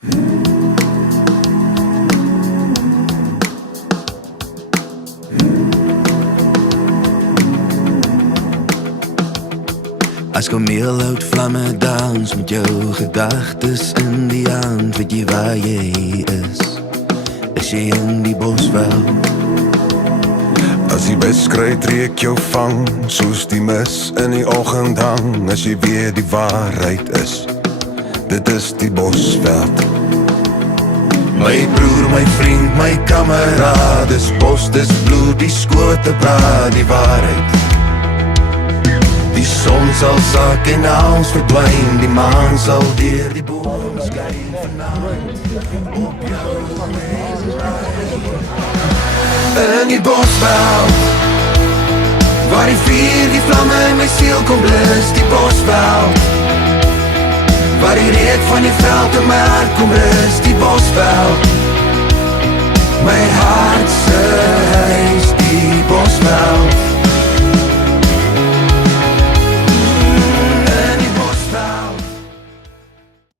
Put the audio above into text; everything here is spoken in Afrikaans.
As kameel hout vlamme dans met jou gedagtes in die hand, weet jy waar jy is? Is jy in die bosveld? As die wedstrijd trek jou vang, soos die mis in die oggend hang, as jy weer die waarheid is, dit is die bosveld. My broer, my vriend, my kameraad, dis bos, dis bloed, die skote praat die waarheid. Die son sal sak en ons verdwyn, die maan sal deur die bome skyn vanaand op jou in die bosveld, waar die vuur, die vlamme in my siel kom blus, die bosveld, waar die reuk van die veld in my hart kom rus, die bosveld.